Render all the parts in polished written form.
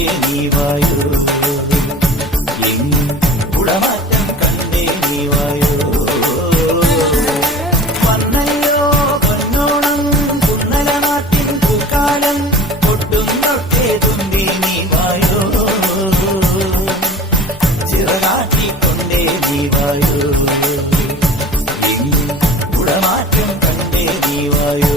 കൊണ്ടേ നീ വായോ, എങ്ങും കുടമാറ്റം കണ്ടേ നീ വായോ. വന്നല്ലോ പൊന്നോണം കുന്നല നാട്ടിൻ പൂക്കാലം, ഒട്ടും തൊട്ടേ തുമ്പി നീ വായോ, ചിറകാട്ടിക്കൊണ്ടേ നീ വായോ, എങ്ങും കുടമാറ്റം കണ്ടേ നീ വായോ.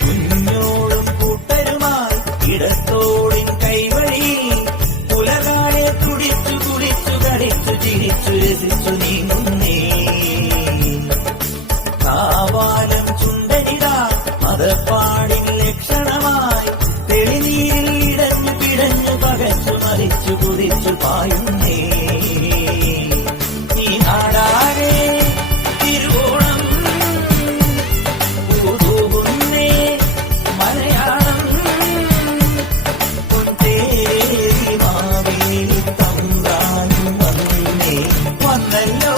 കുഞ്ഞോടും കൂട്ടരുമായി ഇടത്തോടിൻ കൈവഴി, പുലകാലെ തുടിച്ചു കുളിച്ചു കളിച്ചു ചിരിച്ചു രസിച്ചു നീങ്ങുന്നേ. കാവാലം ചുണ്ടനിതാ മതപ്പാടിൻ ലക്ഷണമായി, തെളിനീരിൽ ഇടഞ്ഞു പിടഞ്ഞു പകച്ചു മറിച്ചു കുതിച്ചു പായുന്നേ. നീ നാടാകെ തിരുവോണം പൂതൂകുന്നേ, മലയാളം പൊന്തേരി മാവേലി തമ്പ്രാനും വന്നേ. വന്നല്ലോ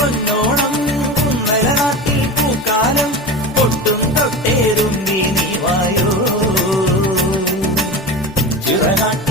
പൊന്നോണം കുന്നല നാട്ടിൽ പൂക്കാലം, ഒട്ടും തൊട്ടേറുമ്പി നീ വായോ, ചിറകാട്ടി